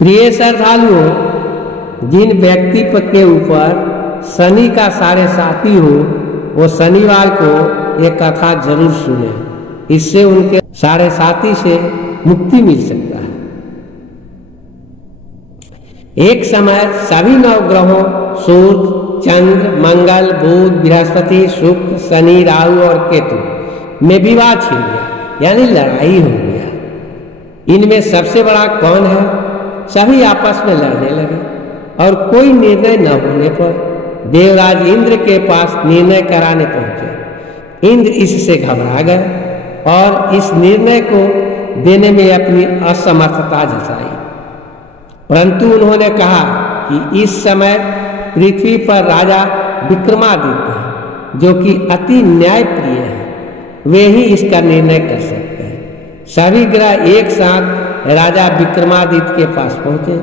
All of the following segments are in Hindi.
प्रिय श्रद्धालुओं, जिन व्यक्ति के ऊपर शनि का साढ़े साथी हो वो शनिवार को ये कथा जरूर सुने। इससे उनके साढ़े साथी से मुक्ति मिल सकता है। एक समय सभी नवग्रहों सूर्य, चंद्र, मंगल, बुध, बृहस्पति, शुक्र, शनि, राहु और केतु में विवाद छिड़ गया, यानी लड़ाई हो गया। इनमें सबसे बड़ा कौन है? सभी आपस में लड़ने लगे और कोई निर्णय न होने पर देवराज इंद्र के पास निर्णय कराने पहुंचे। इंद्र इससे घबरा गए और इस निर्णय को देने में अपनी असमर्थता जताई। परंतु उन्होंने कहा कि इस समय पृथ्वी पर राजा विक्रमादित्य है, जो कि अति न्यायप्रिय है, वे ही इसका निर्णय कर सकते हैं। सभी ग्रह एक साथ राजा विक्रमादित्य के पास पहुंचे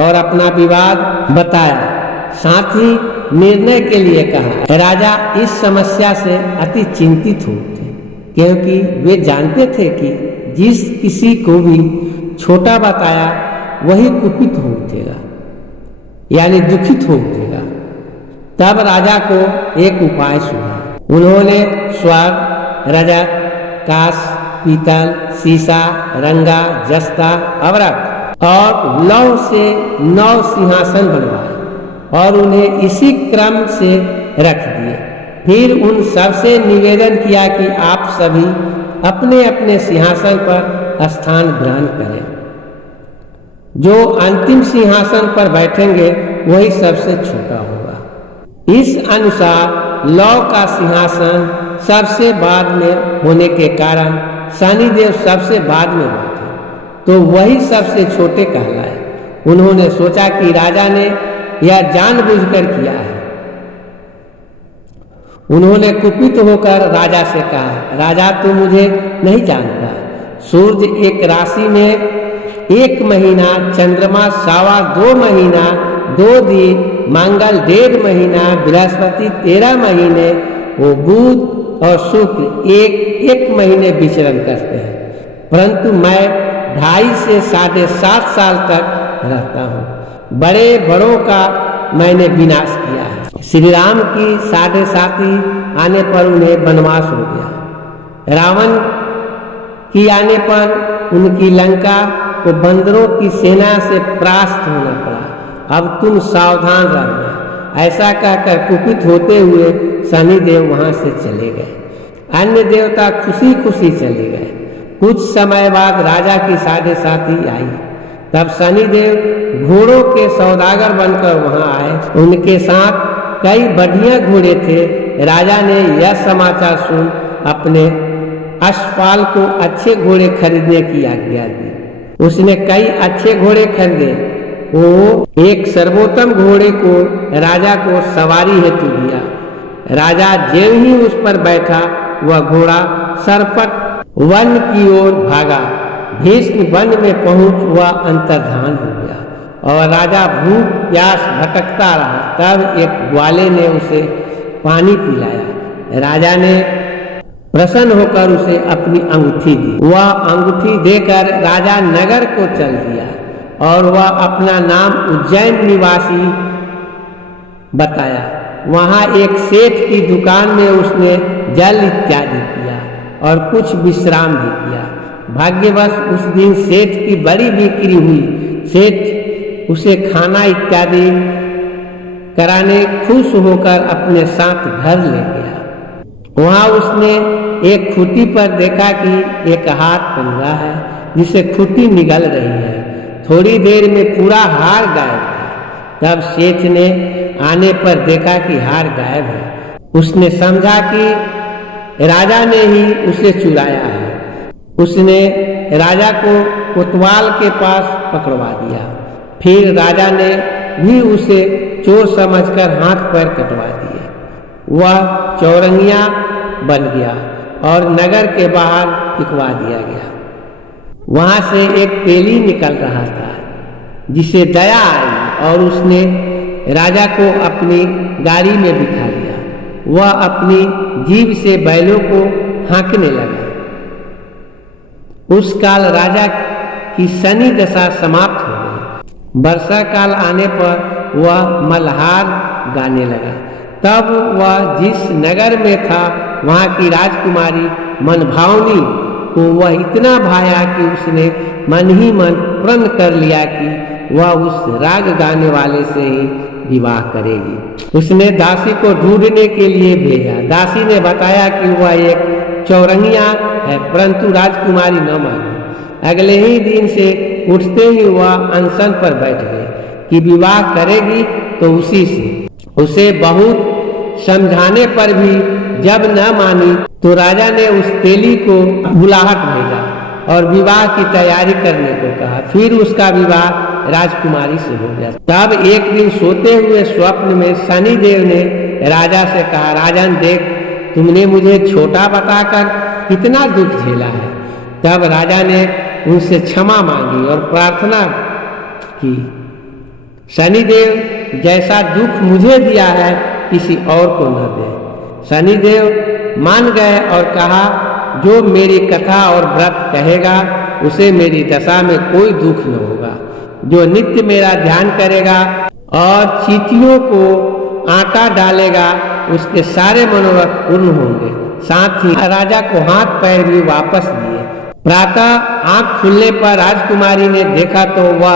और अपना विवाद बताया, साथ ही निर्णय के लिए कहा। राजा इस समस्या से अति चिंतित होते, क्योंकि वे जानते थे कि जिस किसी को भी छोटा बताया वही कुपित हो उठेगा, यानी दुखित हो उठेगा। तब राजा को एक उपाय सुझा। उन्होंने स्वर्ण, रजत, कांस्य, पीतल, सीसा, रंगा, जस्ता, अवरक और लौह से 9 सिंहासन बनवाए और उन्हें इसी क्रम से रख दिए। फिर उन सबसे निवेदन किया कि आप सभी अपने अपने सिंहासन पर स्थान ग्रहण करें। जो अंतिम सिंहासन पर बैठेंगे वही सबसे छोटा होगा। इस अनुसार लौह का सिंहासन सबसे बाद में होने के कारण शनिदेव सबसे बाद में बैठे, तो वही सबसे छोटे कहलाए। उन्होंने सोचा कि राजा ने यह जानबूझकर किया है। उन्होंने कुपित होकर राजा से कहा, राजा तू मुझे नहीं जानता। सूर्य एक राशि में 1 महीना, चंद्रमा 2.25 महीना, 2 दिन, मंगल 1.5 महीना, बृहस्पति 13 महीने, वो बुध और शुक्र एक महीने विचरण करते हैं। परंतु मैं 2.5 से 7.5 साल तक रहता हूँ। बड़े बड़ों का मैंने विनाश किया है। श्री राम की 7.5 आने पर उन्हें वनवास हो गया। रावण की आने पर उनकी लंका को बंदरों की सेना से परास्त होना पड़ा। अब तुम सावधान रहना। ऐसा कहकर कुपित होते हुए शनिदेव वहां से चले गए। अन्य देवता खुशी खुशी चले गए। कुछ समय बाद राजा की 7.5 आई। तब शनिदेव घोड़ों के सौदागर बनकर वहां आए। उनके साथ कई बढ़िया घोड़े थे। राजा ने यह समाचार सुन अपने अश्वपाल को अच्छे घोड़े खरीदने की आज्ञा दी। उसने कई अच्छे घोड़े खरीदे। वो एक सर्वोत्तम घोड़े को राजा को सवारी हेतु दिया। राजा ज्यों ही उस पर बैठा, वह घोड़ा सरपट वन की ओर भागा। भीष्म वन में पहुंच वह अंतर्धान हो गया और राजा भूख प्यास भटकता रहा। तब एक ग्वाले ने उसे पानी पिलाया। राजा ने प्रसन्न होकर उसे अपनी अंगूठी दी। वह अंगूठी देकर राजा नगर को चल दिया और वह अपना नाम उज्जैन निवासी बताया। वहां एक सेठ की दुकान में उसने जल इत्यादि पिया और कुछ विश्राम भी किया। भाग्यवश उस दिन सेठ की बड़ी बिक्री हुई। सेठ उसे खाना इत्यादि कराने खुश होकर अपने साथ घर ले गया। वहां उसने एक खूंटी पर देखा कि एक हार टंगा है, जिसे खूंटी निगल रही है। थोड़ी देर में पूरा हार गायब था। तब सेठ ने आने पर देखा कि हार गायब है। उसने समझा कि राजा ने ही उसे चुराया है। उसने राजा को कोतवाल के पास पकड़वा दिया। फिर राजा ने भी उसे चोर समझकर हाथ पैर कटवा दिए। वह चौरंगिया बन गया और नगर के बाहर फिकवा दिया गया। वहां से एक पेली निकल रहा था, जिसे दया आई और उसने राजा को अपनी गाड़ी में बिठा लिया। वह अपनी जीभ से बैलों को हाँकने लगा। उस काल राजा की शनि दशा समाप्त हो गई। वर्षा काल आने पर वह मल्हार गाने लगा। तब वह जिस नगर में था वहाँ की राजकुमारी मनभावनी को वह इतना भाया कि उसने मन ही मन प्रण कर लिया कि वह उस राग गाने वाले से ही विवाह करेगी। उसने दासी को ढूंढने के लिए भेजा। दासी ने बताया कि वह एक चौरंगिया है, परंतु राजकुमारी न मानी। अगले ही दिन से उठते ही वह अनशन पर बैठ गई कि विवाह करेगी तो उसी से। उसे बहुत समझाने पर भी जब न मानी तो राजा ने उस तेली को बुलाहट भेजा और विवाह की तैयारी करने को कहा। फिर उसका विवाह राजकुमारी से हो गया। तब एक दिन सोते हुए स्वप्न में शनिदेव ने राजा से कहा, राजन देख, तुमने मुझे छोटा बताकर कितना दुख झेला है। तब राजा ने उनसे क्षमा मांगी और प्रार्थना की, शनिदेव जैसा दुख मुझे दिया है किसी और को न दे। शनिदेव मान गए और कहा, जो मेरी कथा और व्रत कहेगा उसे मेरी दशा में कोई दुख न होगा। जो नित्य मेरा ध्यान करेगा और चींटियों को आटा डालेगा उसके सारे मनोरथ पूर्ण होंगे। साथ ही राजा को हाथ पैर भी वापस दिए। प्रातः आंख खुलने पर राजकुमारी ने देखा तो वह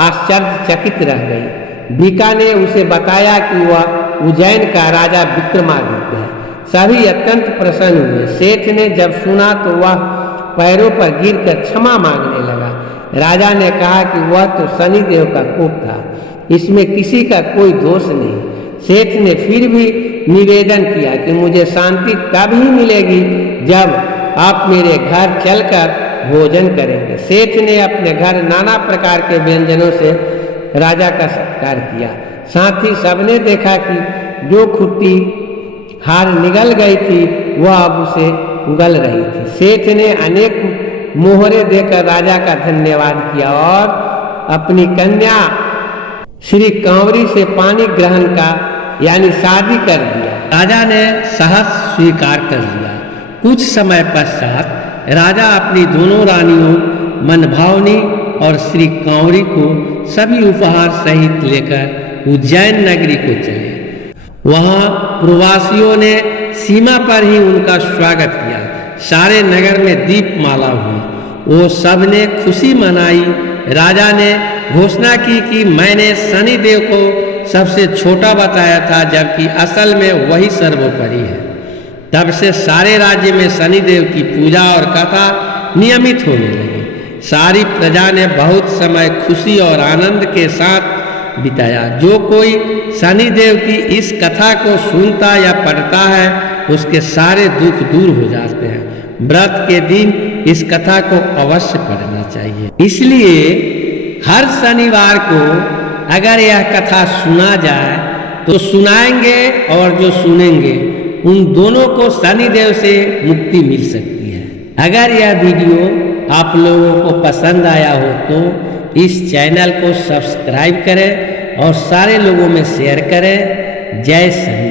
आश्चर्यचकित रह गई। बीका ने उसे बताया कि वह उज्जैन का राजा विक्रमादित्य है। सभी अत्यंत प्रसन्न हुए। सेठ ने जब सुना तो वह पैरों पर गिरकर क्षमा मांगने लगा। राजा ने कहा कि वह तो शनिदेव का कोप था, इसमें किसी का कोई दोष नहीं। सेठ ने फिर भी निवेदन किया कि मुझे शांति तब ही मिलेगी जब आप मेरे घर चलकर भोजन करेंगे। सेठ ने अपने घर नाना प्रकार के व्यंजनों से राजा का सत्कार किया। साथ ही सबने देखा कि जो खुट्टी हार निगल गई थी वह अब उसे उगल रही थी। सेठ ने अनेक मोहरे देकर राजा का धन्यवाद किया और अपनी कन्या श्री कांवरी से पानी ग्रहण का यानी शादी कर दिया। राजा ने सहर्ष स्वीकार कर लिया। कुछ समय पश्चात राजा अपनी दोनों रानियों मनभावनी और श्री कांवरी को सभी उपहार सहित लेकर उज्जैन नगरी को चले। वहां प्रवासियों ने सीमा पर ही उनका स्वागत किया। सारे नगर में दीपमाला हुई। वो सब ने खुशी मनाई। राजा ने घोषणा की कि मैंने शनिदेव को सबसे छोटा बताया था, जबकि असल में वही सर्वोपरि है। तब से सारे राज्य में शनिदेव की पूजा और कथा नियमित होने लगी। सारी प्रजा ने बहुत समय खुशी और आनंद के साथ बिताया। जो कोई शनिदेव की इस कथा को सुनता या पढ़ता है उसके सारे दुख दूर हो जाते हैं। व्रत के दिन इस कथा को अवश्य पढ़ना चाहिए। इसलिए हर शनिवार को अगर यह कथा सुना जाए तो सुनाएंगे और जो सुनेंगे उन दोनों को शनिदेव से मुक्ति मिल सकती है। अगर यह वीडियो आप लोगों को पसंद आया हो तो इस चैनल को सब्सक्राइब करें और सारे लोगों में शेयर करें। जय शनि।